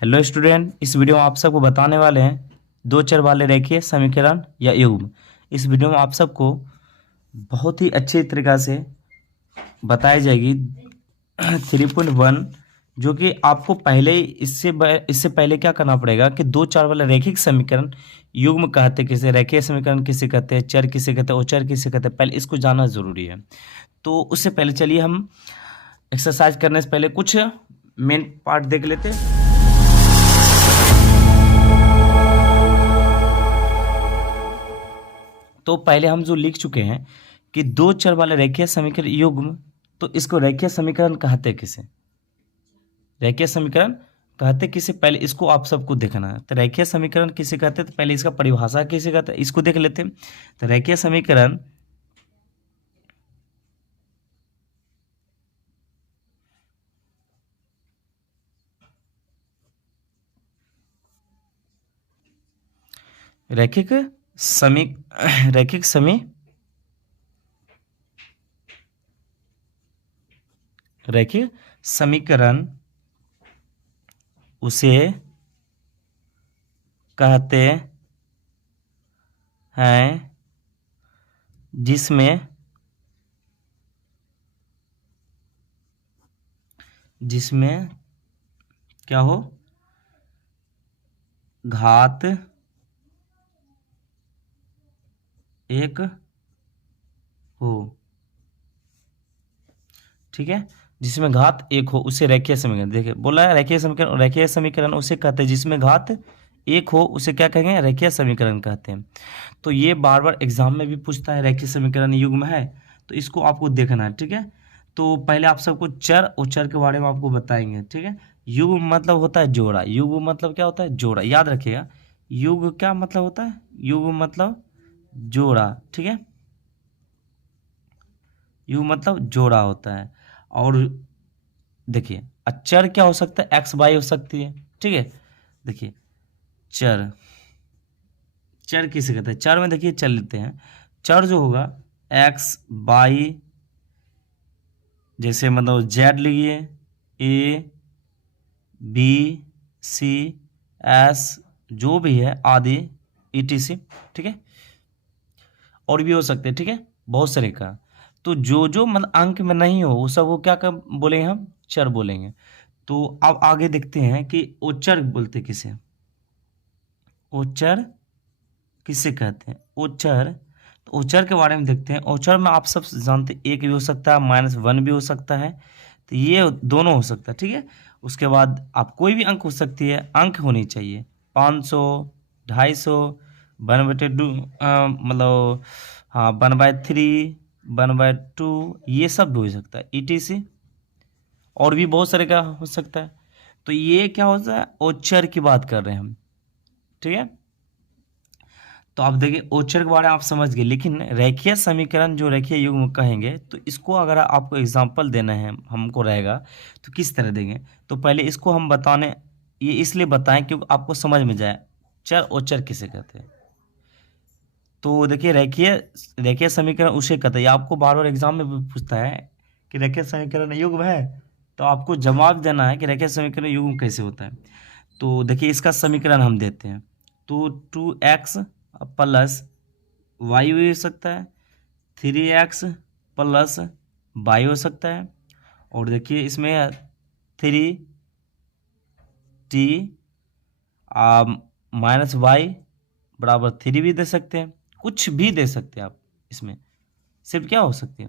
Hello student, इस video में आप सबको बताने वाले हैं दो चर वाले रेखीय समीकरण या युग्म। इस वीडियो में आप सबको बहुत ही अच्छे तरीक़ा से बताई जाएगी 3.1, जो कि आपको पहले इससे पहले क्या करना पड़ेगा कि दो चर वाले रैखिक समीकरण युग्म कहते किसे, रेखीय समीकरण किसे कहते हैं, चर किसे कहते हैं और चर किसे कहते हैं, पहले इसको जानना ज़रूरी है। तो उससे पहले चलिए हम एक्सरसाइज करने से पहले कुछ मेन पार्ट देख लेते हैं। तो पहले हम जो लिख चुके हैं कि दो चर वाले रेखीय समीकरण युग्म, तो इसको रेखीय समीकरण कहते किसे, रेखीय समीकरण कहते किसे, पहले इसको आप सबको देखना है। तो रेखीय समीकरण किसे कहते हैं, तो पहले इसका परिभाषा किसे कहते हैं इसको देख लेते हैं। तो रेखीय समीकरण रैखिक समी रैखिक समी रैखिक समीकरण उसे कहते हैं जिसमें क्या हो, घात एक हो, ठीक है, जिसमें घात एक हो उसे रेखीय समीकरण। देखिए बोला है रेखीय समीकरण उसे कहते हैं जिसमें घात एक हो, उसे क्या कहेंगे, रेखीय समीकरण कहते हैं। तो ये बार बार एग्जाम में भी पूछता है, रेखीय समीकरण युग्म है, तो इसको आपको देखना है, ठीक है। तो पहले आप सबको चर और चर के बारे में आपको बताएंगे, ठीक है। युग्म मतलब होता है जोड़ा, युग्म मतलब क्या होता है, जोड़ा, याद रखिएगा। युग्म क्या मतलब होता है, युग्म मतलब जोड़ा, ठीक है, युग्म मतलब जोड़ा होता है। और देखिए चर क्या हो सकता है, एक्स वाई हो सकती है, ठीक है। देखिए चर चर किसे कहते हैं, चर में देखिए चल लेते हैं, चर जो होगा एक्स वाई, जैसे मतलब जेड लिखिए, ए बी सी एस जो भी है आदि ETC, ठीक है, और भी हो सकते हैं, ठीक है, बहुत सारे का। तो जो मतलब अंक में नहीं हो वो सब वो क्या कर बोलेंगे, हम चर बोलेंगे। तो अब आगे देखते हैं कि ओचर बोलते किसे, ओचर किसे कहते हैं, ओचर। तो ओचर के बारे में देखते हैं। ओचर में आप सब जानते हैं, एक भी हो सकता है, -1 भी हो सकता है, तो ये दोनों हो सकता है, ठीक है। उसके बाद आप कोई भी अंक हो सकती है, अंक होनी चाहिए 500, 250, 1/2, मतलब हाँ 1/3, 1/2, ये सब भी हो सकता है ETC, और भी बहुत सारे का हो सकता है। तो ये क्या होता है, ओचर की बात कर रहे हैं हम, ठीक है। तो आप देखिए ओचर के बारे में आप समझ गए, लेकिन रेखीय समीकरण जो रेखीय युग्म कहेंगे, तो इसको अगर आपको एग्जांपल देना है हमको रहेगा, तो किस तरह देंगे। तो पहले इसको हम बताने, ये इसलिए बताएं क्योंकि आपको समझ में जाए चर ओचर किसे कहते हैं। तो देखिए रेखीय रेखीय समीकरण उसे कहते हैं, ये आपको बार बार एग्जाम में भी पूछता है कि रेखीय समीकरण युग्म है, तो आपको जवाब देना है कि रेखीय समीकरण युग्म कैसे होता है। तो देखिए इसका समीकरण हम देते हैं, तो 2x प्लस वाई हो सकता है, 3x प्लस वाई हो सकता है, और देखिए इसमें 3t माइनस वाई बराबर 3 भी दे सकते हैं, कुछ भी दे सकते हैं आप। इसमें सिर्फ क्या हो सकती है,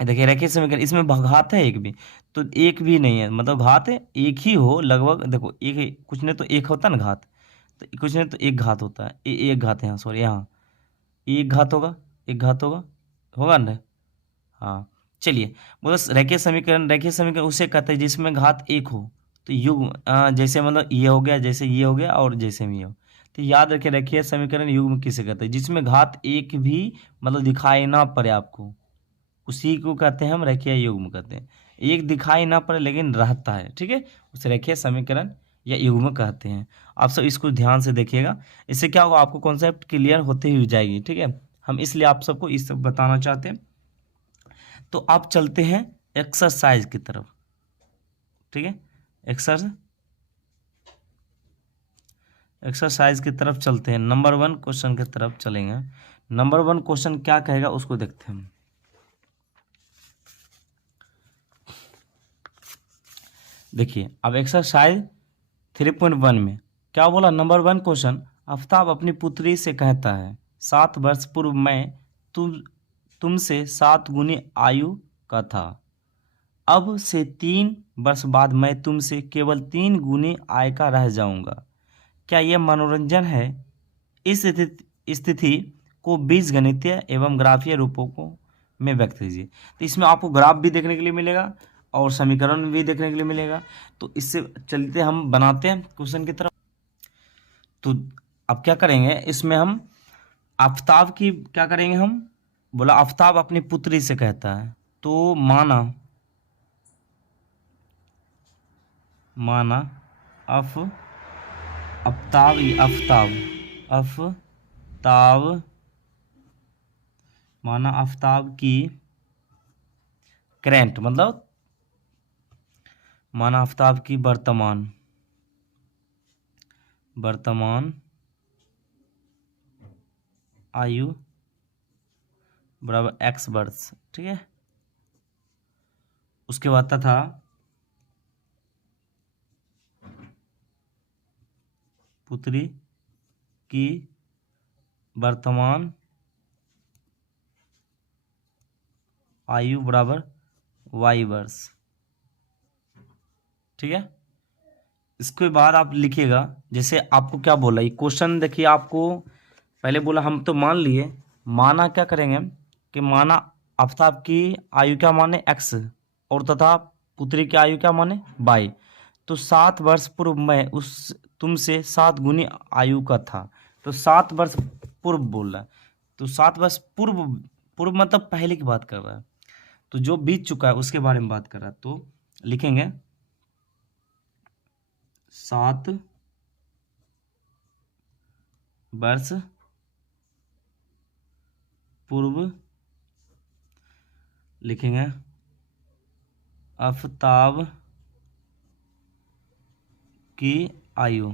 देखिए रेखीय समीकरण, इसमें घात है एक भी, तो एक भी नहीं है, मतलब घात है एक ही हो लगभग, देखो एक कुछ नहीं तो एक होता है ना घात, तो कुछ नहीं तो एक घात होता है, एक घात है यहाँ, सॉरी यहाँ एक घात होगा, एक घात होगा, होगा ना, हाँ। चलिए बोलो रेखीय समीकरण उसे कहते हैं जिसमें घात एक हो। तो युग्म जैसे मतलब ये हो गया, जैसे ये हो गया, और जैसे में ये हो, तो याद रखिए रेखीय समीकरण युग्म किसे कहते हैं, जिसमें घात एक भी मतलब दिखाई ना पड़े आपको, उसी को कहते हैं हम रेखीय युग्म कहते हैं। एक दिखाई ना पड़े लेकिन रहता है, ठीक है, उसे रेखीय समीकरण या युग्म कहते हैं। आप सब इसको ध्यान से देखिएगा, इससे क्या होगा, आपको कॉन्सेप्ट क्लियर होते ही जाएगी, ठीक है। हम इसलिए आप सबको इस सब बताना चाहते हैं। तो आप चलते हैं एक्सरसाइज की तरफ, ठीक है, एक्सरसाइज एक्सरसाइज की तरफ चलते हैं, नंबर 1 क्वेश्चन की तरफ चलेंगे। नंबर 1 क्वेश्चन क्या कहेगा उसको देखते हैं। देखिए अब एक्सरसाइज 3.1 में क्या बोला। नंबर 1 क्वेश्चन, आफ्ताब अपनी पुत्री से कहता है 7 वर्ष पूर्व मैं तुमसे 7 गुनी आयु का था, अब से 3 वर्ष बाद मैं तुमसे केवल 3 गुनी आय का रह जाऊंगा, क्या यह मनोरंजन है। इस स्थिति को बीजगणितीय एवं ग्राफीय रूपों को में व्यक्त कीजिए। तो इसमें आपको ग्राफ भी देखने के लिए मिलेगा और समीकरण भी देखने के लिए मिलेगा। तो इससे चलते हम बनाते हैं क्वेश्चन की तरफ। तो अब क्या करेंगे, इसमें हम आफ्ताब की क्या करेंगे, हम बोला आफ्ताब अपनी पुत्री से कहता है, तो माना आफ्ताब माना आफ्ताब की करेंट मतलब माना आफ्ताब की वर्तमान आयु बराबर x वर्ष, ठीक है। उसके बाद तथा पुत्री की वर्तमान आयु बराबर y वर्ष, ठीक है। इसके बाद आप लिखिएगा, जैसे आपको क्या बोला ये क्वेश्चन, देखिए आपको पहले बोला हम तो मान लिए, माना क्या करेंगे कि माना आफ्ताब की आयु क्या माने x और तथा पुत्री की आयु क्या माने y। तो 7 वर्ष पूर्व मैं तुमसे 7 गुनी आयु का था, तो 7 वर्ष पूर्व बोल रहा है, तो 7 वर्ष पूर्व मतलब पहले की बात कर रहा है, तो जो बीत चुका है उसके बारे में बात कर रहा है। तो लिखेंगे 7 वर्ष पूर्व, लिखेंगे आफ्ताब की आयु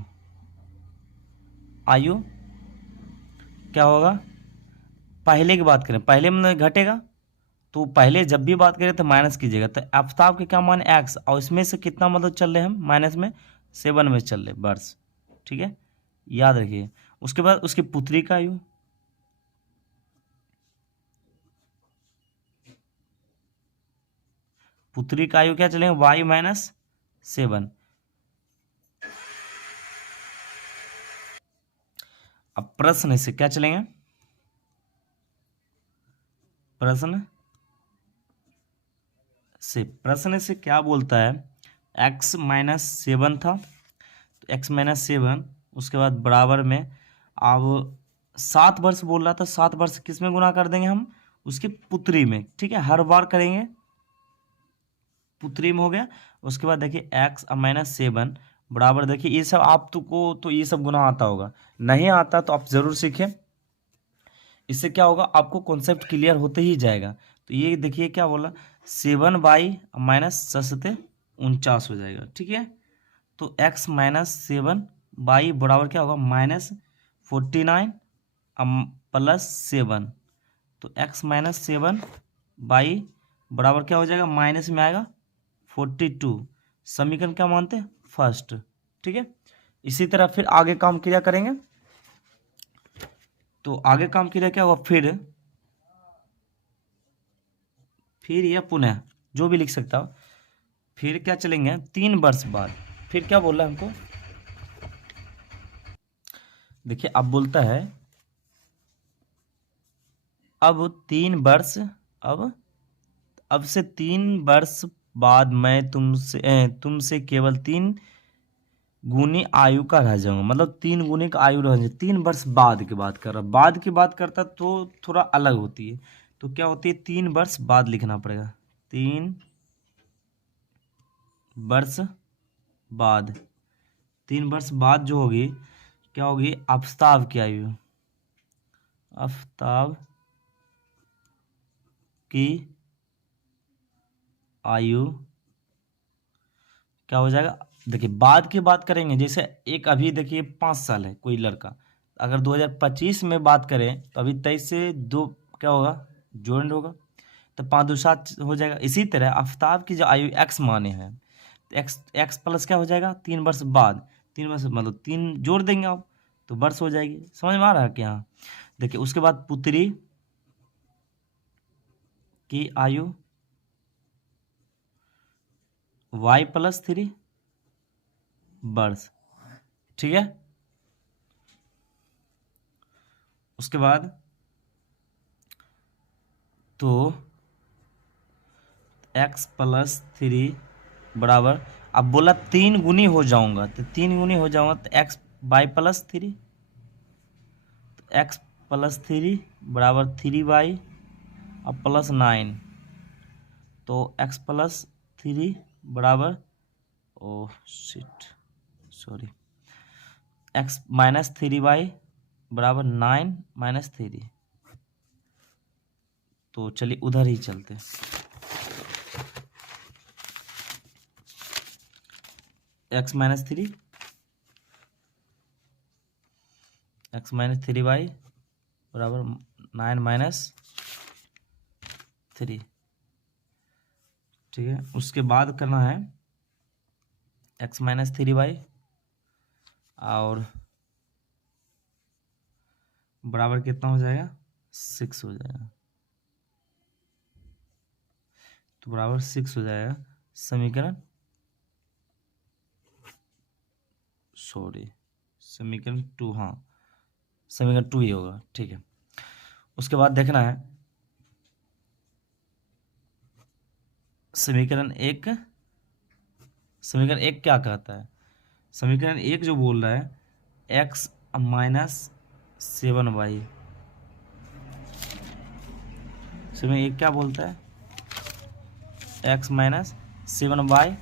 क्या होगा, पहले की बात करें, पहले में घटेगा, तो पहले जब भी बात करें तो माइनस कीजिएगा। तो आफ्ताब के क्या मान x, और इसमें से कितना मतलब चल रहे हैं हम माइनस में 7 में चल रहे वर्ष, ठीक है, याद रखिए। उसके बाद उसकी पुत्री का आयु, क्या चलेंगे y माइनस 7। अब प्रश्न से क्या चलेंगे, प्रश्न से क्या बोलता है, x माइनस 7 था, तो x माइनस 7, उसके बाद बराबर में अब 7 वर्ष बोल रहा था, 7 वर्ष किस में गुना कर देंगे हम, उसकी पुत्री में, ठीक है, हर बार करेंगे, पुत्री में हो गया। उसके बाद देखिए x माइनस 7 बराबर, देखिए ये सब आप तो ये सब गुना आता होगा, नहीं आता तो आप जरूर सीखें, इससे क्या होगा आपको कॉन्सेप्ट क्लियर होते ही जाएगा। तो ये देखिए क्या बोला, 7 बाई माइनस 49 हो जाएगा, ठीक है। तो x माइनस 7 बाई बराबर क्या होगा माइनस 49 प्लस 7, तो x माइनस 7 बाई बराबर क्या हो जाएगा, माइनस में आएगा 42, समीकरण क्या मानते हैं फर्स्ट, ठीक है। इसी तरह फिर आगे काम क्रिया करेंगे, तो आगे काम क्रिया क्या होगा, फिर या पुनः जो भी लिख सकता हो, फिर क्या चलेंगे 3 वर्ष बाद, फिर क्या बोल रहा है हमको, देखिए अब बोलता है अब 3 वर्ष, अब से 3 वर्ष बाद मैं तुमसे केवल 3 गुनी आयु का रह जाऊंगा, मतलब 3 गुनी का आयु रह जाए, 3 वर्ष बाद की बात कर रहा, बाद की बात करता तो थोड़ा अलग होती है, तो क्या होती है 3 वर्ष बाद लिखना पड़ेगा, 3 वर्ष बाद, 3 वर्ष बाद जो होगी क्या होगी, आफ्ताब की आयु, आफ्ताब की आयु क्या हो जाएगा, देखिए बाद की बात करेंगे, जैसे एक अभी देखिए 5 साल है कोई लड़का, अगर 2025 में बात करें तो अभी 23 से 2 क्या होगा, जोड़ होगा, तो 5 2 7 हो जाएगा। इसी तरह आफ्ताब की जो आयु एक्स माने हैं, तो एक्स एक्स प्लस क्या हो जाएगा, 3 वर्ष बाद, 3 वर्ष मतलब 3 जोड़ देंगे आप तो वर्ष हो जाएगी। समझ में आ रहा है क्या? देखिए उसके बाद पुत्री की आयु y+3 वर्ष, ठीक है। उसके बाद तो x+3 बराबर, अब बोला 3 गुनी हो जाऊंगा, तो 3 गुनी हो जाऊंगा तो y+3, तो x+3 बराबर 3y अब +9, तो x+3 बराबर, ओह शिट सॉरी, x-3y बराबर 9 - 3। तो चलिए उधर ही चलते हैं। x-3 x-3y बराबर 9 - 3, ठीक है। उसके बाद करना है x-3y और बराबर कितना हो जाएगा, 6 हो जाएगा, तो बराबर 6 हो जाएगा। समीकरण समीकरण 2, हाँ समीकरण 2 ही होगा, ठीक है। उसके बाद देखना है समीकरण एक क्या कहता है। समीकरण एक जो बोल रहा है x-7y, समीकरण एक क्या बोलता है, x-7y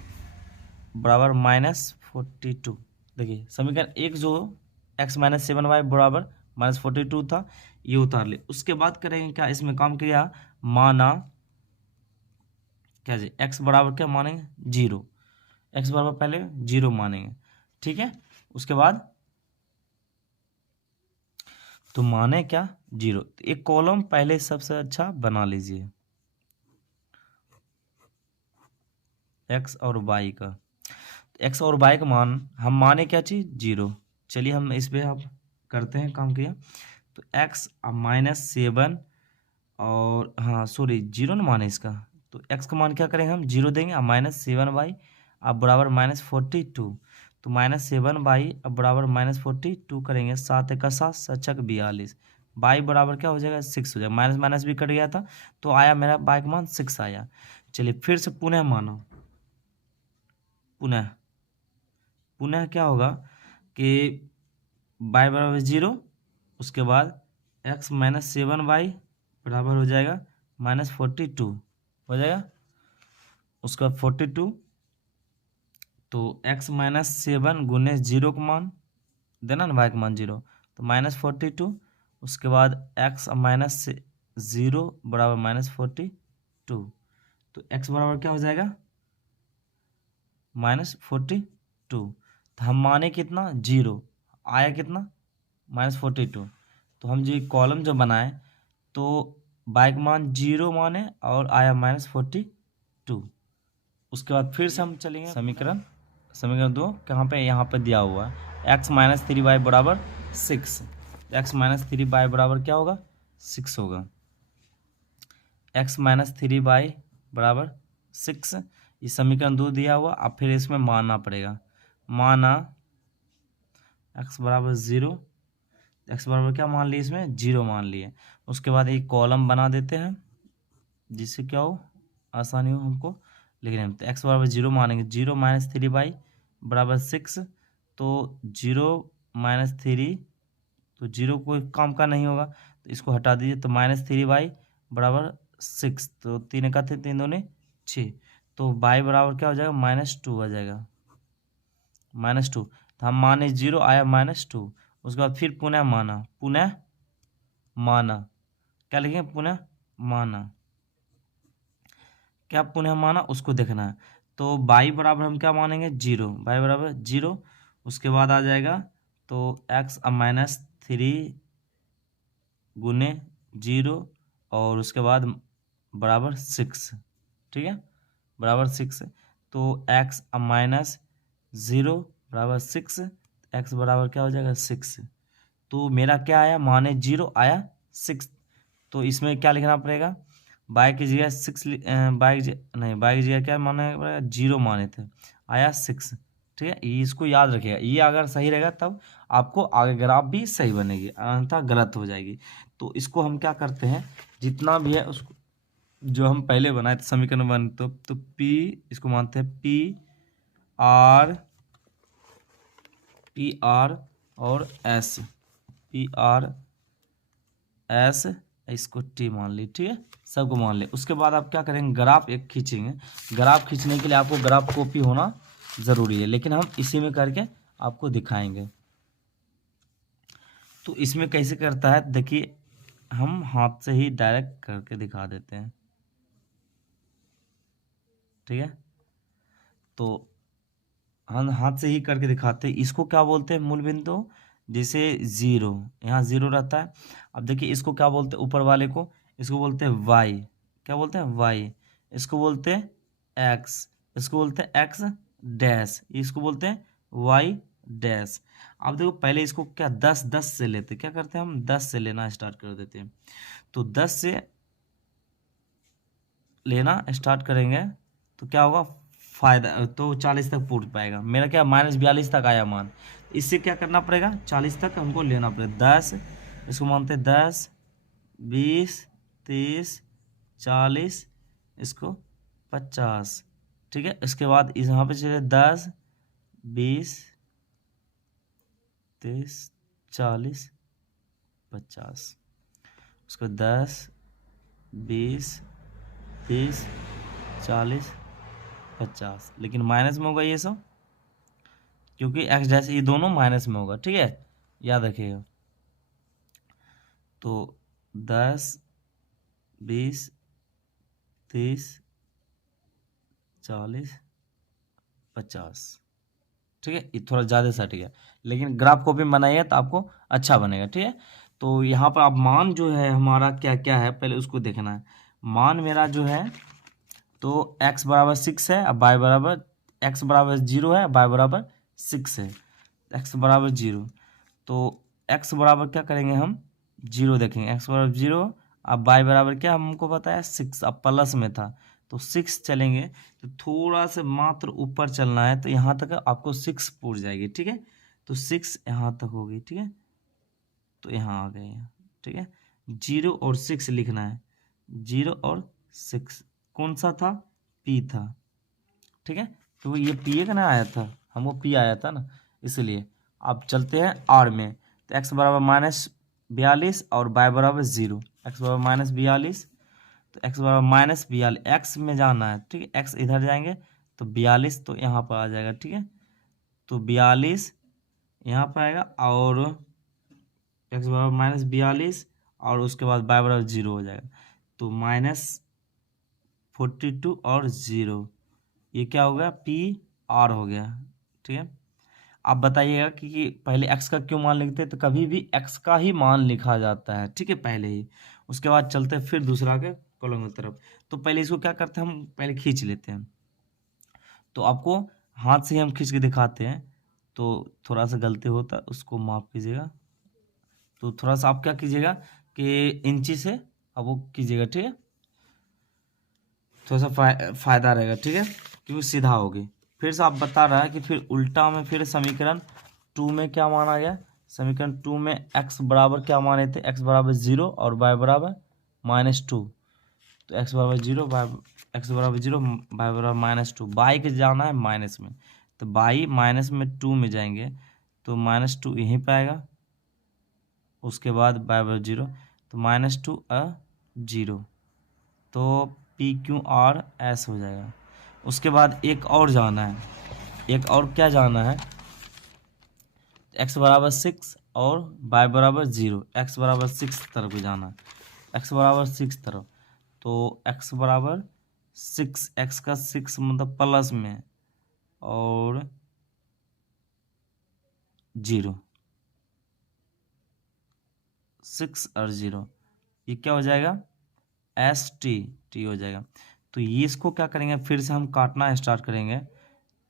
बराबर -42। देखिए समीकरण एक जो x-7y बराबर -42 था, ये उतार ले। उसके बाद करेंगे क्या, इसमें काम किया, माना क्या जी, x बराबर क्या मानेंगे, 0, x बराबर पहले 0 मानेंगे, ठीक है। उसके बाद तो माने क्या, 0, तो एक कॉलम पहले सबसे अच्छा बना लीजिए x और y का। x और y का मान हम माने क्या चीज़, 0। चलिए हम इस पे आप करते हैं काम किया, तो x-7 और हाँ सॉरी 0 ना माने इसका, तो x का मान क्या करेंगे हम, 0 देंगे, और -7y अब बराबर -42, तो -7y अब बराबर -42 करेंगे, 7 × 7 7 × 42, y बराबर क्या हो जाएगा, 6 हो जाएगा, माइनस माइनस भी कट गया था, तो आया मेरा y का मान 6 आया। चलिए फिर से पुनः माना, पुनः क्या होगा कि y बराबर 0, उसके बाद x-7y बराबर हो जाएगा -42 हो जाएगा। उसका 42, तो x-7 गुने 0 का मान देना ना, y का मान 0, तो -42, उसके बाद x-0 बराबर -42, तो x बराबर क्या हो जाएगा, -42, तो हम माने कितना, 0, आया कितना, -42, तो हम जो कॉलम जो बनाए तो y का मान 0 माने और आया -42। उसके बाद फिर से हम चलेंगे समीकरण 2, कहाँ पे, यहाँ पे दिया हुआ है x-3y बराबर 6, x-3y बराबर क्या होगा, 6 होगा, x-3y बराबर 6, ये समीकरण 2 दिया हुआ। अब फिर इसमें मानना पड़ेगा, माना x बराबर 0, x बराबर क्या मान लिए, इसमें 0 मान लिए। उसके बाद एक कॉलम बना देते हैं जिससे क्या हो, आसानी हो हमको लिखने में। तो x बराबर 0 मानेंगे, 0 - 3y बराबर 6, तो 0 - 3, तो 0 कोई काम का नहीं होगा, तो इसको हटा दीजिए, तो -3y बराबर 6, तो 3 का 3 दूने 6, तो y बराबर क्या हो जाएगा, -2 आ जाएगा, -2, तो हम माने 0 आया -2। उसके बाद फिर पुनः माना क्या लिखेंगे, पुनः माना, क्या पुनः माना उसको देखना है। तो बाई बराबर हम क्या मानेंगे, जीरो, बाई बराबर जीरो। उसके बाद आ जाएगा तो एक्स माइनस थ्री गुने जीरो और उसके बाद बराबर सिक्स, ठीक है, बराबर सिक्स। तो एक्स माइनस ज़ीरो बराबर सिक्स, एक्स बराबर क्या हो जाएगा, सिक्स। तो मेरा क्या आया, माने जीरो आया सिक्स। तो इसमें क्या लिखना पड़ेगा, बाई की जगह सिक्स, नहीं बाई की जगह क्या माने पड़ेगा, जीरो माने थे, आया सिक्स, ठीक है। ये इसको याद रखिएगा, ये अगर सही रहेगा तब आपको आगे ग्राफ भी सही बनेगी, अन्यथा गलत हो जाएगी। तो इसको हम क्या करते हैं, जितना भी है उसको जो हम पहले बनाए थे समीकरण वन, तो पी इसको मानते हैं आर पी आर और एस, पी आर एस, इसको टी मान ली, ठीक है, सबको मान ले। उसके बाद आप क्या करेंगे, ग्राफ एक खींचेंगे। ग्राफ खींचने के लिए आपको ग्राफ कॉपी होना ज़रूरी है, लेकिन हम इसी में करके आपको दिखाएंगे। तो इसमें कैसे करता है, देखिए हम हाथ से ही डायरेक्ट करके दिखा देते हैं, ठीक है। तो हम हाथ से ही करके दिखाते हैं। इसको क्या बोलते हैं, मूल बिंदु, जैसे जीरो, यहाँ जीरो रहता है। अब देखिए इसको क्या बोलते हैं, ऊपर वाले को, इसको बोलते हैं वाई, क्या बोलते हैं, वाई। इसको बोलते हैं एक्स, इसको बोलते हैं एक्स डैश, इसको बोलते हैं वाई डैश। अब देखो पहले इसको क्या 10 से लेते, क्या करते हैं हम 10 से लेना स्टार्ट कर देते हैं। तो 10 से लेना स्टार्ट करेंगे तो क्या होगा, फायदा तो 40 तक पहुंच पाएगा। मेरा क्या -42 तक आया मान, इससे क्या करना पड़ेगा, 40 तक हमको लेना पड़ेगा। 10, इसको मानते हैं 10, 20, 30, 40, इसको 50, ठीक है। इसके बाद इस यहाँ पे चले 10, 20, 30, 40, 50, उसको 10, 20, 30, 40, 50, लेकिन माइनस में होगा ये सब, क्योंकि एक्स डैश ये दोनों माइनस में होगा, ठीक है, याद रखिएगा। तो 10, 20, 30, 40, 50, ठीक है, ये थोड़ा ज़्यादा सट गया, लेकिन ग्राफ कॉपी में बनाइए तो आपको अच्छा बनेगा, ठीक है। तो यहाँ पर आप मान जो है हमारा क्या क्या है, पहले उसको देखना है। मान मेरा जो है तो x बराबर 6 है, अब y बराबर, x बराबर 0 है, y बराबर 6 है, x बराबर 0। तो x बराबर क्या करेंगे हम, 0 देखेंगे, x बराबर 0। अब y बराबर क्या हमको बताया 6, अब प्लस में था तो 6 चलेंगे, तो थोड़ा सा मात्र ऊपर चलना है, तो यहाँ तक आपको 6 पूछ जाएगी, ठीक है। तो 6 यहाँ तक होगी, ठीक है, तो यहाँ आ गए, ठीक है। 0 और 6 लिखना है, 0 और 6 कौन सा था, पी था, ठीक है। तो ये पी का ना आया था, हमको पी आया था ना, इसलिए। अब चलते हैं आर में, तो एक्स बराबर -42 और वाई बराबर 0, एक्स बराबर -42, तो एक्स बराबर -42, एक्स में जाना है, ठीक है, एक्स इधर जाएंगे तो 42 तो यहाँ पर आ जाएगा, ठीक है। तो 42 यहाँ पर आएगा और एक्स बराबर -42 और उसके बाद वाई बराबर 0 हो जाएगा, तो -42 और 0, ये क्या हो गया, पी आर हो गया, ठीक है। आप बताइएगा कि पहले x का क्यों मान लिखते हैं, तो कभी भी x का ही मान लिखा जाता है, ठीक है, पहले ही। उसके बाद चलते हैं फिर दूसरा के कॉलम की तरफ। तो पहले इसको क्या करते हैं, हम पहले खींच लेते हैं। तो आपको हाथ से ही हम खींच के दिखाते हैं, तो थोड़ा सा गलती होता है उसको माफ़ कीजिएगा। तो थोड़ा सा आप क्या कीजिएगा कि इंची से अब वो कीजिएगा, ठीक है, थोड़ा सा फायदा रहेगा, ठीक है, क्योंकि सीधा होगी। फिर से आप बता रहा है कि फिर उल्टा में फिर समीकरण 2 में क्या माना गया, समीकरण 2 में x बराबर क्या माने थे, x बराबर 0 और y बराबर -2। तो x बराबर 0, x बराबर 0, y बराबर -2, बाई के जाना है माइनस में, तो बाई माइनस में 2 में जाएंगे तो -2 यहीं पे आएगा। उसके बाद y बराबर 0, तो -2 0, तो पी क्यू आर एस हो जाएगा। उसके बाद एक और जाना है, एक और क्या जाना है, x बराबर 6 और y बराबर 0, x बराबर 6 तरफ भी जाना है, x बराबर 6 तरफ, तो x बराबर 6 का 6 मतलब प्लस में और 0, 6 और 0, ये क्या हो जाएगा टी हो जाएगा। तो ये इसको क्या करेंगे, फिर से हम काटना स्टार्ट करेंगे।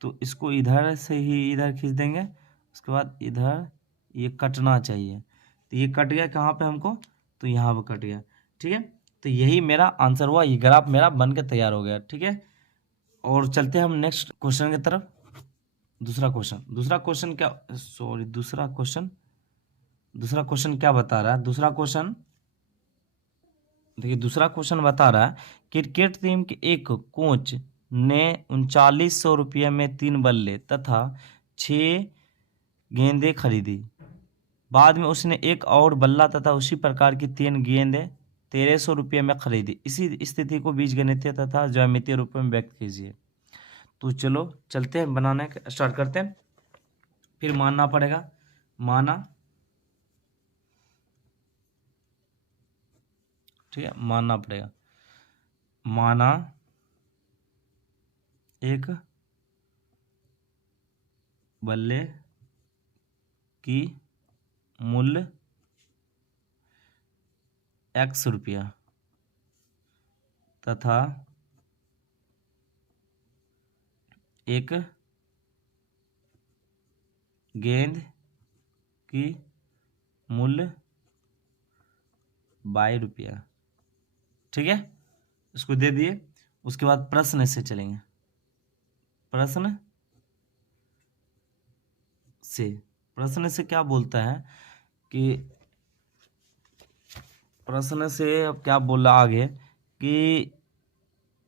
तो इसको इधर से ही इधर खींच देंगे, उसके बाद इधर ये कटना चाहिए। तो ये कट गया कहाँ पे हमको, तो यहाँ पे कट गया। ठीक है, तो यही मेरा आंसर हुआ, ये ग्राफ मेरा बन के तैयार हो गया। ठीक है, और चलते हैं हम नेक्स्ट क्वेश्चन की तरफ। दूसरा क्वेश्चन क्या बता रहा है। देखिए दूसरा क्वेश्चन बता रहा है, क्रिकेट टीम के एक कोच ने 3900 रुपये में 3 बल्ले तथा 6 गेंदें खरीदी। बाद में उसने एक और बल्ला तथा उसी प्रकार की 3 गेंदें 1300 रुपये में खरीदी। इसी स्थिति को बीजगणितीय तथा ज्यामितीय रूप में व्यक्त कीजिए। तो चलो चलते हैं, बनाने स्टार्ट करते हैं। फिर मानना पड़ेगा, ठीक है, मानना पड़ेगा। माना एक बल्ले की मूल्य X रुपया तथा एक गेंद की मूल्य Y रुपया। ठीक है, इसको दे दिए। उसके बाद प्रश्न से चलेंगे। प्रश्न से क्या बोलता है कि प्रश्न से अब क्या बोला आगे कि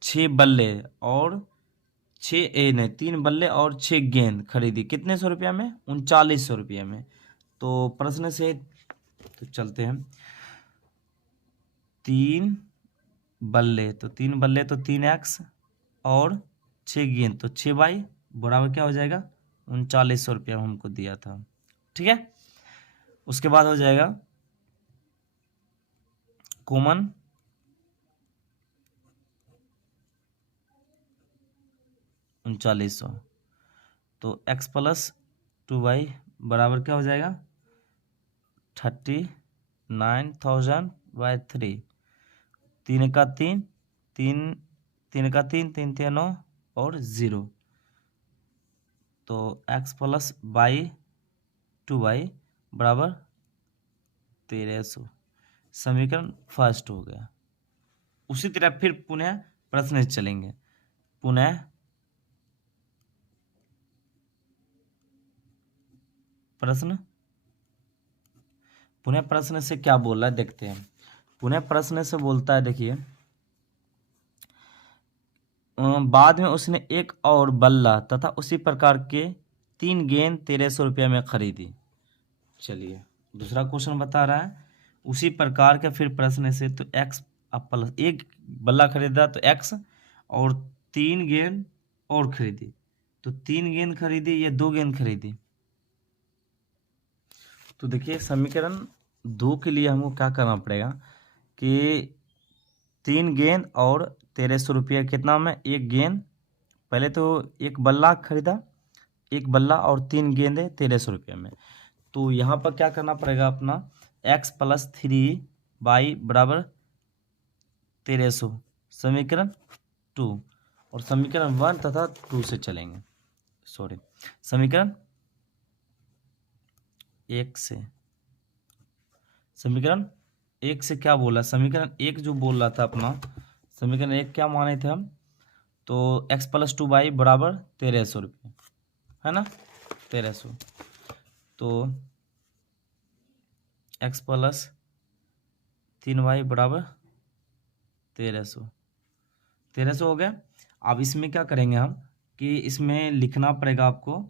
6 बल्ले और 3 बल्ले और 6 गेंद खरीदी, कितने 100 रुपया में, 3900 रुपया में। तो प्रश्न से तो चलते हैं। 3 बल्ले तो 3x और 6 गेंद तो 6y बराबर क्या हो जाएगा 3900 रुपया हमको दिया था। ठीक है, उसके बाद हो जाएगा कॉमन $3900। तो x प्लस 2y बराबर क्या हो जाएगा 39,000/3। 3 का 3 3 3 9 और 0। तो x प्लस 2y बराबर 1300। समीकरण फर्स्ट हो गया। उसी तरह फिर पुनः प्रश्न से चलेंगे। पुनः प्रश्न से क्या बोल रहा है देखते हैं। पुनः प्रश्न से बोलता है, देखिए बाद में उसने एक और बल्ला तथा उसी प्रकार के 3 गेंद 1300 रुपये में खरीदी। चलिए दूसरा क्वेश्चन बता रहा है उसी प्रकार के फिर प्रश्न से, तो x प्लस एक बल्ला खरीदा तो x और 3 गेंद और खरीदी। तो 3 गेंद खरीदी या 2 गेंद खरीदी। तो देखिए समीकरण 2 के लिए हमको क्या करना पड़ेगा कि 3 गेंद और 1300 रुपया कितना में, एक गेंद, पहले तो एक बल्ला खरीदा, एक बल्ला और 3 गेंदे 1300 रुपये में। तो यहाँ पर क्या करना पड़ेगा अपना x प्लस 3y बराबर 1300, समीकरण 2। और समीकरण 1 तथा 2 से चलेंगे, समीकरण 1 से। समीकरण 1 से क्या बोला, समीकरण 1 जो बोल रहा था अपना, समीकरण 1 क्या माने थे हम, तो x प्लस 2y बराबर 1300 रुपये है ना, 1300। तो x प्लस 3y बराबर 1300 हो गया। अब इसमें क्या करेंगे हम कि इसमें लिखना पड़ेगा आपको,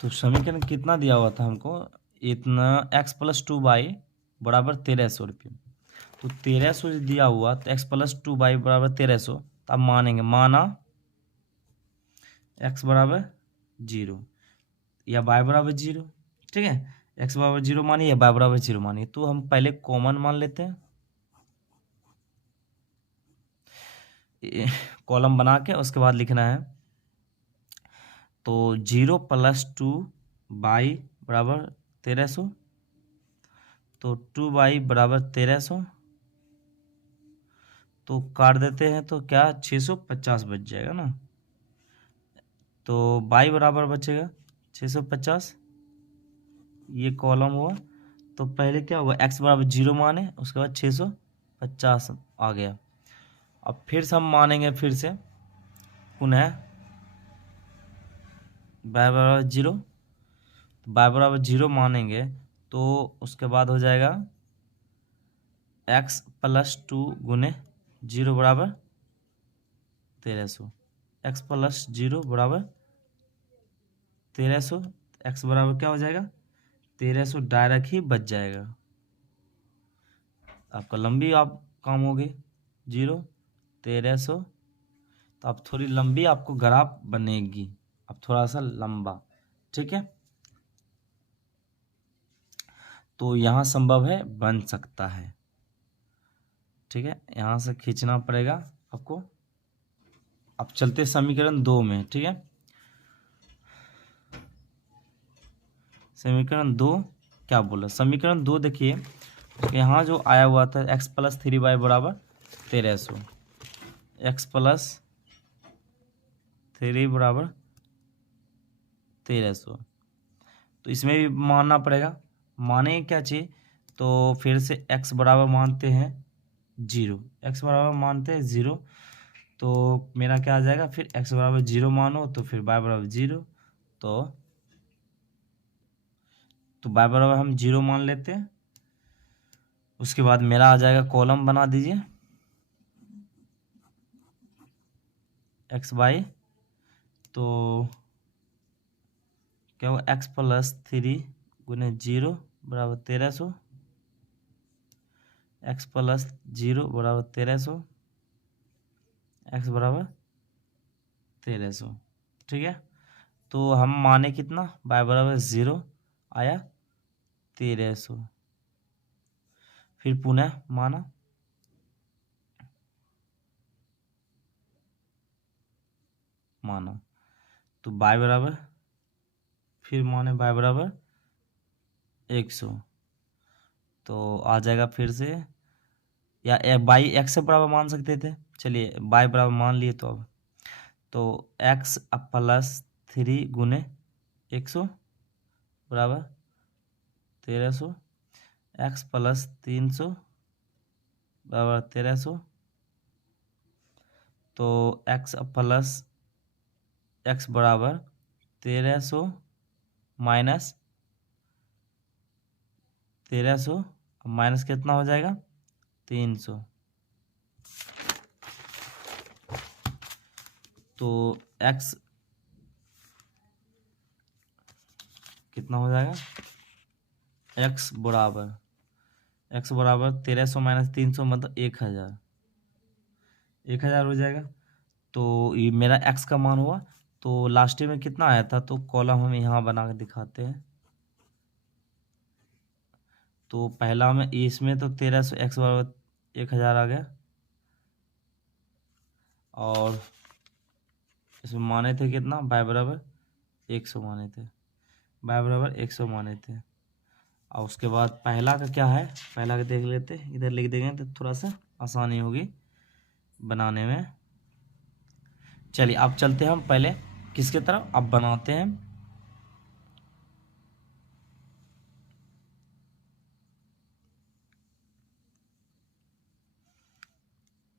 तो समीकरण कितना दिया हुआ था हमको, इतना x प्लस 2y बराबर 1300 रुपये। तो 1300 दिया हुआ तो x प्लस 2y बराबर 1300, तो आप मानेंगे, माना x बराबर 0 या y बराबर 0। ठीक है, x बराबर 0 मानिए या y बराबर 0 मानिए। तो हम पहले कॉमन मान लेते हैं, कॉलम बना के उसके बाद लिखना है। तो 0+2 बराबर 1300, तो 2 बराबर 1300, तो काट देते हैं तो क्या 650 बच जाएगा ना। तो बाई बराबर बचेगा 650, ये कॉलम हुआ। तो पहले क्या होगा, x बराबर 0 माने, उसके बाद 650 आ गया। अब फिर से हम मानेंगे, फिर से पुनः y बराबर 0, y बराबर 0 मानेंगे तो उसके बाद हो जाएगा x+2 गुने 0 बराबर 1300, x+0 बराबर 1300, x बराबर क्या हो जाएगा 1300, डायरेक्ट ही बच जाएगा आपका। लंबी आप काम हो गई 0, 1300। तो अब थोड़ी लंबी आपको ग्राफ बनेगी, अब थोड़ा सा लंबा, ठीक है। तो यहाँ संभव है, बन सकता है, ठीक है। यहाँ से खींचना पड़ेगा आपको। अब चलते समीकरण 2 में, ठीक है। समीकरण 2 क्या बोला, समीकरण 2 देखिए, यहाँ जो आया हुआ था x+3y बराबर 1300, x+3 बराबर 1300। तो इसमें भी मानना पड़ेगा, माने क्या चाहिए, तो फिर से x बराबर मानते हैं 0, x बराबर मानते हैं 0। तो मेरा क्या आ जाएगा, फिर x बराबर 0 मानो तो फिर y बराबर 0, तो y बराबर हम 0 मान लेते हैं। उसके बाद मेरा आ जाएगा, कॉलम बना दीजिए x बाई, तो क्या होगा x+3 गुने 0 बराबर 1300, x+0 बराबर 1300, x बराबर 1300, ठीक है। तो हम माने कितना, y बराबर 0 आया 1300, फिर पुनः माना, तो y बराबर, फिर माने y बराबर 100, तो आ जाएगा फिर से, या बाई एक्स से बराबर मान सकते थे, चलिए बाई बराबर मान लिए। तो अब तो x+3 गुने 100 बराबर 1300, x+300 बराबर 1300, तो x बराबर 1300 माइनस 1300, माइनस कितना हो जाएगा 300, तो x कितना हो जाएगा, x बराबर 1300 माइनस 300 मतलब 1000, 1000 हो जाएगा। तो ये मेरा x का मान हुआ। तो लास्ट में कितना आया था, तो कॉलम हम यहाँ बना के दिखाते हैं। तो पहला में इसमें तो 1300, x बराबर 1000 आ गया, और इसमें माने थे कितना, y बराबर 100 माने थे, y बराबर 100 माने थे। और उसके बाद पहला का क्या है, पहला का देख लेते हैं, इधर लिख देंगे तो थोड़ा सा आसानी होगी बनाने में। चलिए अब चलते हैं हम पहले किसके तरफ, अब बनाते हैं।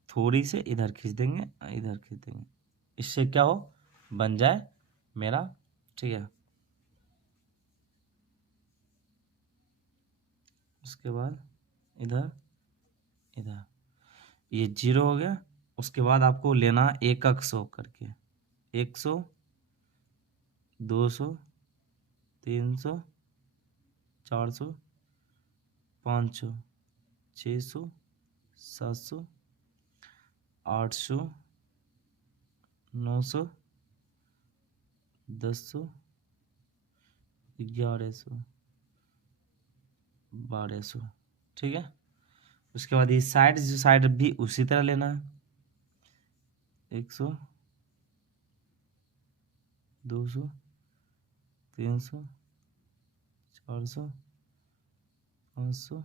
थोड़ी से इधर खींच देंगे, इधर खींच देंगे, इससे क्या हो, बन जाए मेरा, ठीक है। उसके बाद इधर, इधर ये 0 हो गया। उसके बाद आपको लेना एक 100 करके, 100, 200, 300, 400, 500, 600, 700, 800, 900, 1000, 1100, 1200, ठीक है। उसके बाद ये साइड, जो साइड भी उसी तरह लेना है, 100, 200, 300, 400, 500,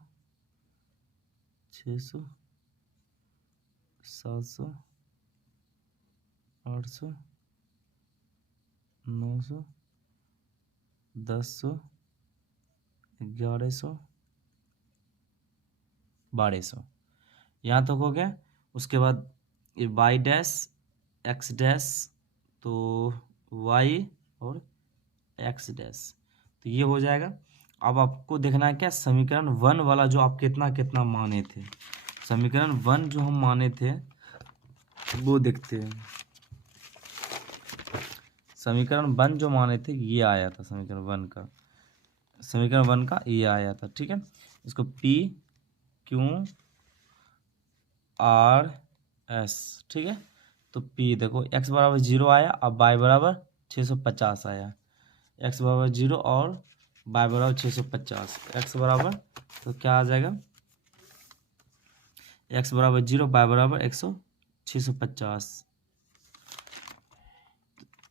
600, 700, 800, 900, 1000, 1100, 1200, यहाँ तक हो गया। उसके बाद ये वाई डैश एक्स डैश, तो वाई और एक्स डैश, तो ये हो जाएगा। अब आपको देखना है क्या, समीकरण 1 वाला जो आप कितना कितना माने थे, समीकरण 1 जो हम माने थे वो देखते हैं। समीकरण 1 जो माने थे ये आया था, समीकरण 1 का, समीकरण 1 का ये आया था, ठीक है। इसको पी क्यू आर एस, ठीक है। तो पी देखो x बराबर 0 आया, अब y बराबर 650 आया, x बराबर 0 और y बराबर 650, x बराबर तो क्या आ जाएगा, x बराबर 0, y बराबर 650,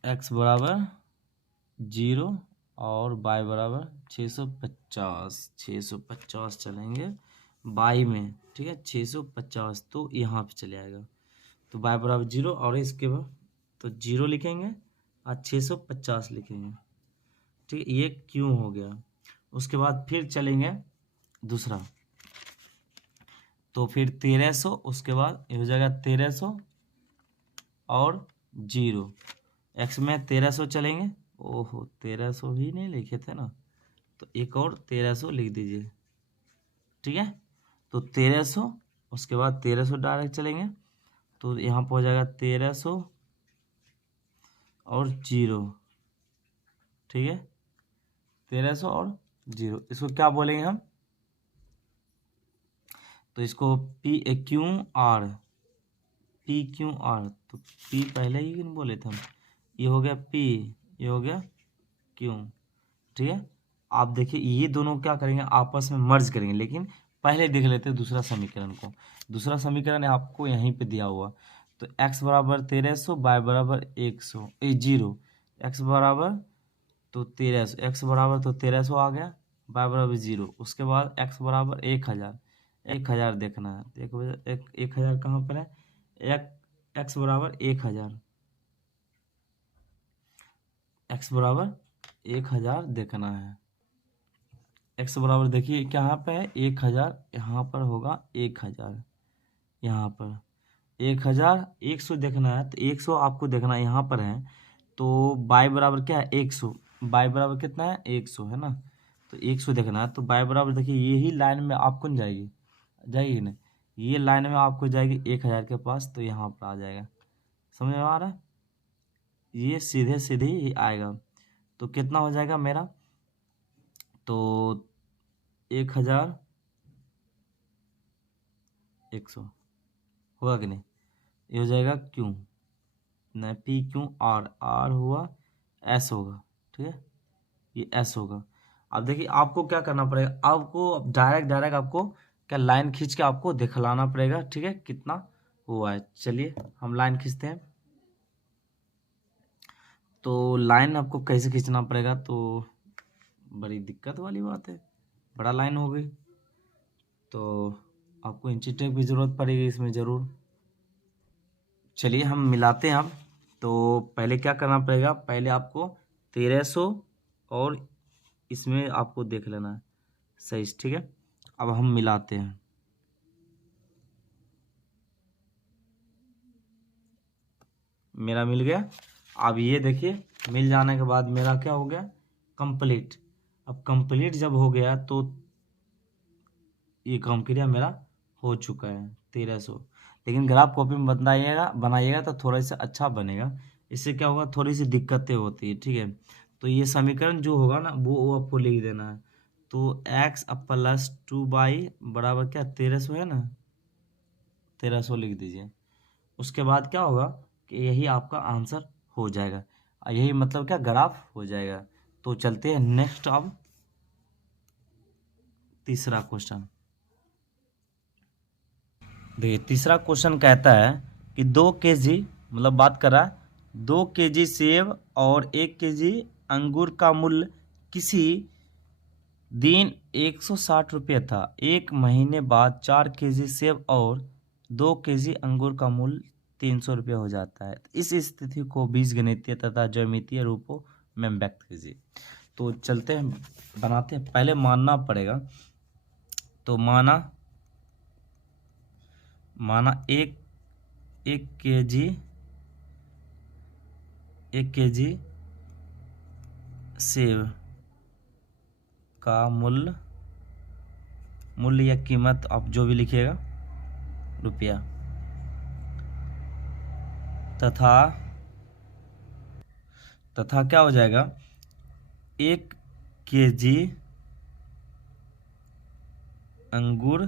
x बराबर 0 और y बराबर 650 चलेंगे y में, ठीक है, 650 तो यहाँ पे चले आएगा, तो y बराबर 0 और इसके बाद तो 0 लिखेंगे और 650 लिखेंगे, ठीक है, ये क्यों हो गया। उसके बाद फिर चलेंगे दूसरा, तो फिर 1300, उसके बाद ये हो जाएगा 1300 और 0, x में 1300 चलेंगे, ओहो 1300 ही नहीं लिखे थे ना, तो एक और 1300 लिख दीजिए, ठीक है। तो 1300, उसके बाद 1300 डायरेक्ट चलेंगे, तो यहाँ पर हो जाएगा 1300 और 0, ठीक है, 1300 और 0, इसको क्या बोलेंगे हम, तो इसको P Q R, P Q R, तो पी पहले ही क्यों बोले थे हम, ये हो गया पी, ये हो गया क्यू, ठीक है। आप देखिए ये दोनों क्या करेंगे, आपस में मर्ज करेंगे, लेकिन पहले देख लेते हैं दूसरा समीकरण को। दूसरा समीकरण आपको यहीं पे दिया हुआ, तो x बराबर 1300, y बराबर 0, x बराबर तो 1300, x बराबर तो 1300 आ गया, y बराबर 0, उसके बाद x बराबर 1000, 1000 देखना है, तो 1000 कहाँ पर है, x बराबर 1000, x बराबर 1000 देखना है, x बराबर देखिए कहाँ पे है 1000, यहाँ पर होगा 1000, यहाँ पर 1000, 100 देखना है, तो 100 आपको देखना है यहाँ पर है, तो y बराबर क्या है 100, y बराबर कितना है 100 है ना, तो 100 देखना है, तो y बराबर देखिए यही लाइन में आपको नहीं जाएगी, जाएगी ना, ये लाइन में आपको जाएगी 1000 के पास, तो यहाँ पर आ जाएगा, समझ में आ रहा है, ये सीधे सीधे ही आएगा, तो कितना हो जाएगा मेरा, तो 1000 100 होगा कि नहीं, ये हो जाएगा क्यों न, पी क्यों आर, आर हुआ एस होगा, ठीक है, ये एस होगा। अब देखिए आपको क्या करना पड़ेगा, आपको डायरेक्ट आपको क्या लाइन खींच के आपको दिखलाना पड़ेगा, ठीक है, कितना हुआ है। चलिए हम लाइन खींचते हैं, तो लाइन आपको कैसे खींचना पड़ेगा, तो बड़ी दिक्कत वाली बात है, बड़ा लाइन हो गई, तो आपको इंची टेप की ज़रूरत पड़ेगी इसमें ज़रूर। चलिए हम मिलाते हैं अब, तो पहले क्या करना पड़ेगा, पहले आपको 1300 और इसमें आपको देख लेना है सही, ठीक है। अब हम मिलाते हैं, मेरा मिल गया। अब ये देखिए मिल जाने के बाद मेरा क्या हो गया, कंप्लीट। अब कंप्लीट जब हो गया तो ये काम क्रिया मेरा हो चुका है 1300, लेकिन ग्राफ कॉपी में बनाइएगा तो थोड़ा सा अच्छा बनेगा, इससे क्या होगा थोड़ी सी दिक्कतें होती है, ठीक है। तो ये समीकरण जो होगा ना वो आपको लिख देना है, तो x प्लस 2y बराबर क्या 1300 है ना, 1300 लिख दीजिए। उसके बाद क्या होगा कि यही आपका आंसर हो जाएगा, यही मतलब क्या ग्राफ हो जाएगा। तो चलते हैं नेक्स्ट, अब तीसरा क्वेश्चन देखिए। तीसरा क्वेश्चन कहता है कि 2 kg मतलब बात कर रहा है 2 kg सेब और 1 kg अंगूर का मूल्य किसी दिन 160 रुपये था। एक महीने बाद 4 kg सेब और 2 kg अंगूर का मूल्य 300 रुपये हो जाता है। इस स्थिति को बीजगणितीय तथा ज्यामितीय रूपों में व्यक्त कीजिए। तो चलते हैं, बनाते हैं। पहले मानना पड़ेगा। तो माना एक 1 kg सेब का मूल्य या कीमत आप जो भी लिखिएगा रुपया, तथा क्या हो जाएगा 1 kg अंगूर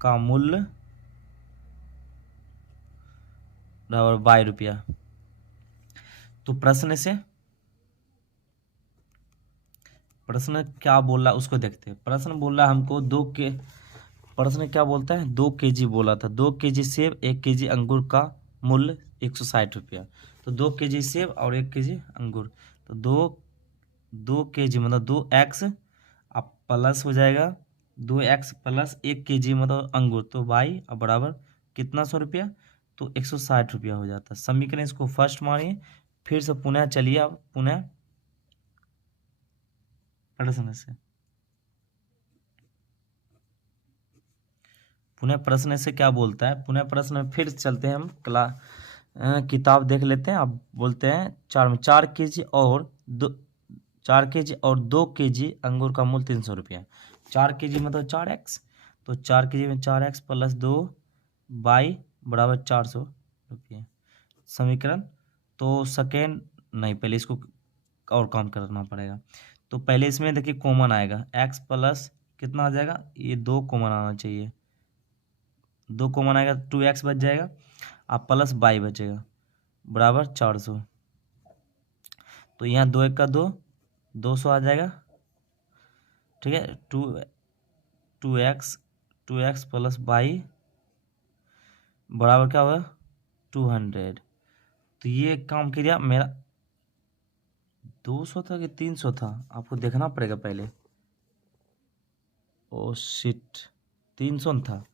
का मूल्य बराबर 22 रुपया। तो प्रश्न क्या बोल रहा है उसको देखते हैं। प्रश्न बोल रहा है हमको प्रश्न क्या बोलता है 2 kg बोला था। 2 kg सेब 1 kg अंगूर का मूल्य 160 रुपया। तो 2 kg सेब और 1 kg अंगूर, तो 2 kg मतलब 2x अब प्लस हो जाएगा 2x प्लस 1 kg मतलब अंगूर, तो बाई अब बराबर कितना 100 रुपया, तो 160 रुपया हो जाता है। समीकरण इसको फर्स्ट मानिए। फिर से पुनः चलिए, अब पुनः प्रश्न से क्या बोलता है। पुनः प्रश्न में फिर चलते हैं हम किताब देख लेते हैं। अब बोलते हैं 4 kg और 2 kg अंगूर का मूल्य 300 रुपया। 4 kg मतलब 4x, तो 4 kg में 4x प्लस 2 बाई बराबर 400 रुपये। समीकरण तो सेकेंड नहीं, पहले इसको और काम करना पड़ेगा। तो पहले इसमें देखिए कॉमन आएगा, x प्लस कितना आ जाएगा, ये 2 कॉमन आना चाहिए। 2 कॉमन आएगा 2x बच जाएगा, अब प्लस बाई बचेगा बराबर 400। तो यहाँ 2 1 का 2, 200 आ जाएगा। ठीक है, 2x प्लस बाई बराबर क्या होगा 200। तो ये काम किया मेरा 200 था कि 300 था, आपको देखना पड़ेगा पहले। ओ शिट, 300 था।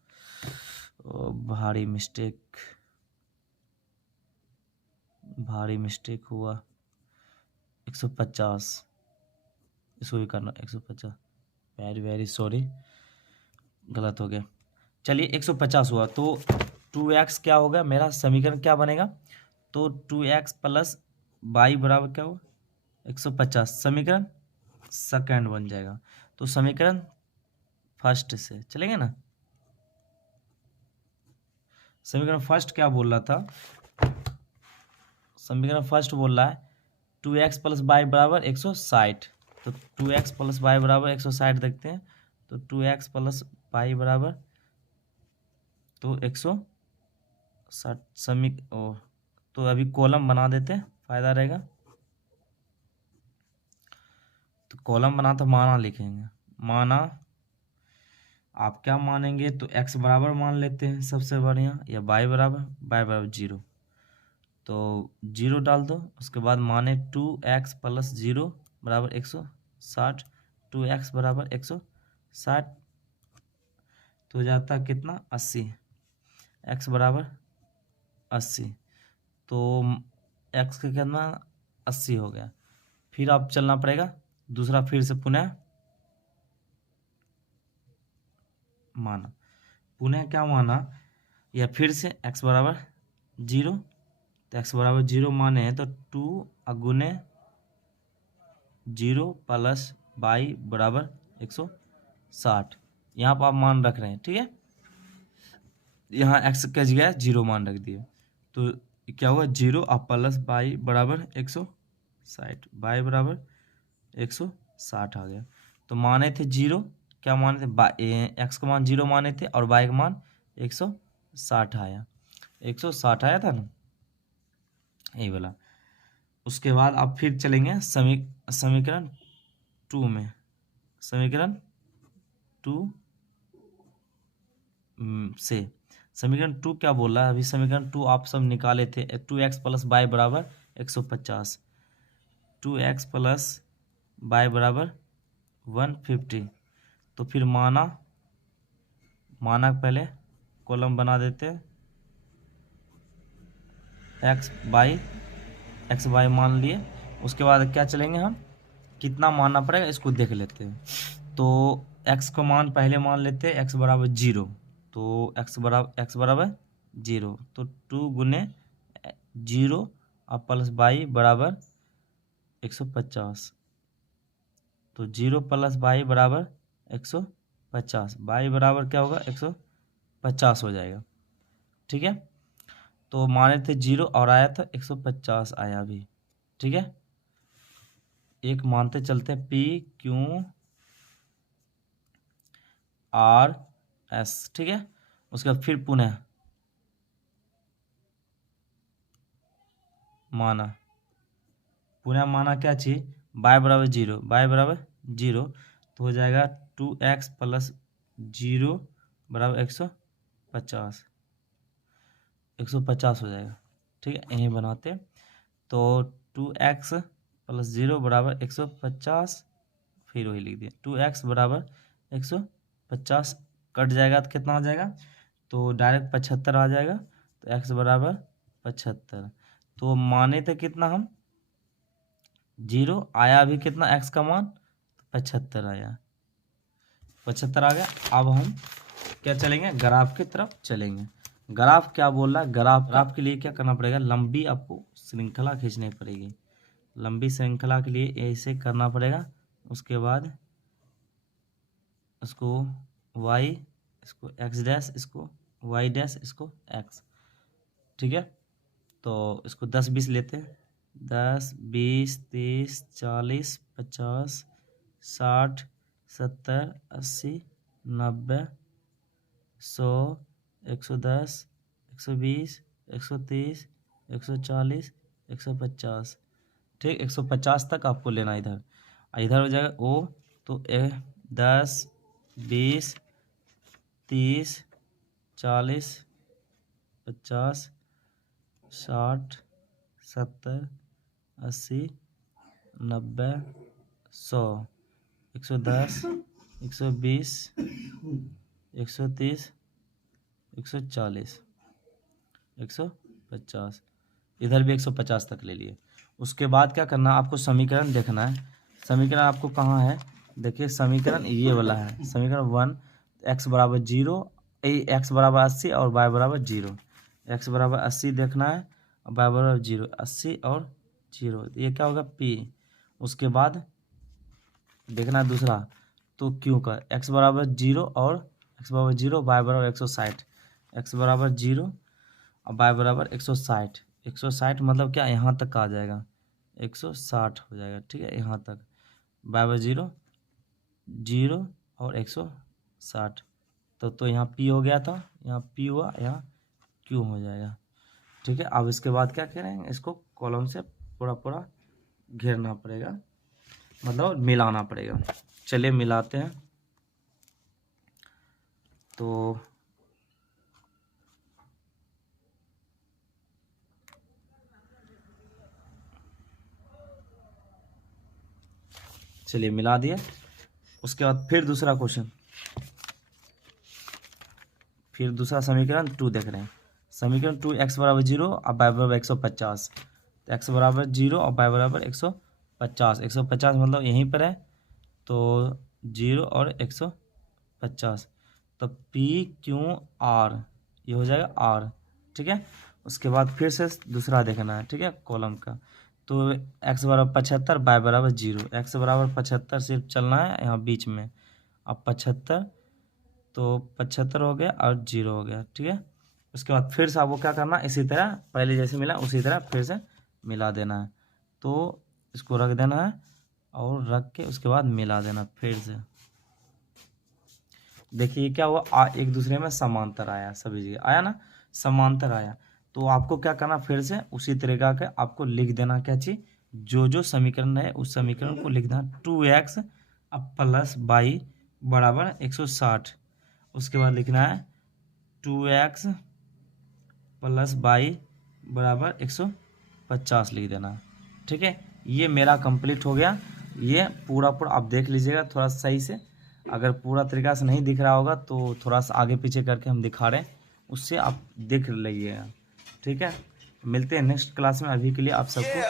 ओ भारी मिस्टेक हुआ। 150 इसको भी करना, 150। वेरी सॉरी, गलत हो गया। चलिए 150 हुआ, तो 2x क्या होगा मेरा समीकरण क्या बनेगा, तो 2x प्लस बाई बराबर क्या होगा 150। समीकरण सेकंड बन जाएगा। तो समीकरण फर्स्ट से चलेंगे ना। समीकरण फर्स्ट क्या बोल रहा था, समीकरण फर्स्ट बोल रहा है 2x प्लस बाई बराबर 160। तो 2x प्लस बाई बराबर 160 देखते हैं। तो 2x प्लस बाई बराबर तो 160 तो अभी कॉलम बना देते हैं, फायदा रहेगा। तो कॉलम बना तो माना लिखेंगे। माना आप क्या मानेंगे, तो x बराबर मान लेते हैं सबसे बढ़िया, या बाई बराबर 0। तो 0 डाल दो, उसके बाद माने 2x प्लस 0 बराबर 160। 2x बराबर 160 तो हो जाता है कितना 80। x बराबर 80, तो x का कितना 80 हो गया। फिर आप चलना पड़ेगा दूसरा, फिर से पुनः माना। पुनः क्या माना, या फिर से x बराबर 0। तो x बराबर 0 माने तो 2 अगुने 0 प्लस बाई बराबर 160। यहाँ पर आप मान रख रहे हैं, ठीक है। यहाँ x का जगह 0 मान रख दिए, तो क्या हुआ 0 और प्लस बाई बराबर 160, बाई बराबर 160 आ गया। तो माने थे 0, क्या माने थे x का मान 0 माने थे और y का मान 160 आया। 160 आया था ना, यही बोला। उसके बाद आप फिर चलेंगे समीकरण 2 में। समीकरण 2 से समीकरण 2 क्या बोल रहा है? अभी समीकरण 2 आप सब निकाले थे, 2x प्लस वाई बराबर 150, 2x प्लस वाई बराबर 150। तो फिर माना पहले कॉलम बना देते हैं, एक्स बाई मान लिए। उसके बाद क्या चलेंगे हम, कितना मानना पड़ेगा इसको देख लेते हैं। तो x को मान पहले मान लेते हैं, x बराबर 0। तो x बराबर 0, तो 2 गुने 0 और प्लस बाई बराबर 150। तो 0 प्लस बाई बराबर 150, बाई बराबर क्या होगा 150 हो जाएगा। ठीक है, तो माने थे 0 और आया था 150 आया भी। ठीक है, एक मानते चलते हैं P Q R S। ठीक है, उसके बाद फिर पुनः माना क्या चीज, बाय बराबर 0, तो हो जाएगा 2x प्लस 0 बराबर 150 हो जाएगा। ठीक है, यहीं बनाते। तो 2x प्लस 0 बराबर 150, फिर वही लिख दिया 2x बराबर 150, कट जाएगा तो कितना हो जाएगा, तो डायरेक्ट 75 आ जाएगा। तो x बराबर 75। तो माने थे कितना हम 0, आया अभी कितना x का मान 75 आया, 75 आ गया। अब हम क्या चलेंगे, ग्राफ की तरफ चलेंगे। ग्राफ क्या बोल रहा है, ग्राफ के लिए क्या करना पड़ेगा, लंबी आपको श्रृंखला खींचनी पड़ेगी। लंबी श्रृंखला के लिए ऐसे करना पड़ेगा। उसके बाद इसको y, इसको x डैश, इसको y डैश, इसको x। ठीक है, तो इसको 10 20 लेते हैं, 10 20 30 40 50 60 70 80 90 100 110 120 130 140 150। ठीक, 150 तक आपको लेना इधर। इधर हो जाएगा ओ, तो 10 20 30 40 50 60 70 80 90 100 110 120 130 140 150, इधर भी 150 तक ले लिए। उसके बाद क्या करना, आपको समीकरण देखना है। समीकरण आपको कहाँ है, देखिए समीकरण ये वाला है, समीकरण 1। x बराबर 0, x बराबर 80 और y बराबर 0। x बराबर 80 देखना है और y बराबर 0, 80 और 0, ये क्या होगा p। उसके बाद देखना है दूसरा, तो q का x बराबर 0 और x बराबर 0, y बराबर 160, x बराबर 0 और y बराबर 160। 160 मतलब क्या, यहाँ तक आ जाएगा 160 हो जाएगा। ठीक है, यहाँ तक y बराबर 0 0 और 160। तो यहाँ p हो गया था, यहाँ p हुआ, यहाँ q हो जाएगा। ठीक है, अब इसके बाद क्या करेंगे, इसको कॉलम से पूरा घेरना पड़ेगा, मतलब मिलाना पड़ेगा। चलिए मिलाते हैं। तो चलिए मिला दिए। उसके बाद फिर दूसरा क्वेश्चन, फिर दूसरा समीकरण 2 देख रहे हैं। समीकरण 2, x बराबर 0 और y बराबर 150। तो x बराबर 0 और y बराबर 150, 150 मतलब यहीं पर है, तो 0 और 150। तो P Q R ये हो जाएगा R। ठीक है, उसके बाद फिर से दूसरा देखना है। ठीक है, कॉलम का। तो x बराबर 75, y बराबर 0। x बराबर 75 सिर्फ चलना है यहाँ बीच में, अब 75, तो 75 हो गया और 0 हो गया। ठीक है, उसके बाद फिर से आपको क्या करना, इसी तरह पहले जैसे मिला उसी तरह फिर से मिला देना है। तो इसको रख देना है और रख के उसके बाद मिला देना फिर से। देखिए क्या हुआ, एक दूसरे में समांतर आया, सभी जगह आया ना, समांतर आया। तो आपको क्या करना, फिर से उसी तरीका के आपको लिख देना क्या चीज, जो समीकरण है उस समीकरण को लिख देना 2x प्लस वाई बराबर 160। उसके बाद लिखना है 2x प्लस बाई बराबर 150 लिख देना। ठीक है, ये मेरा कंप्लीट हो गया। ये पूरा आप देख लीजिएगा थोड़ा सही से। अगर पूरा तरीका से नहीं दिख रहा होगा तो थोड़ा सा आगे पीछे करके हम दिखा रहे हैं, उससे आप देख लीजिएगा। ठीक है, मिलते हैं नेक्स्ट क्लास में। अभी के लिए आप सबको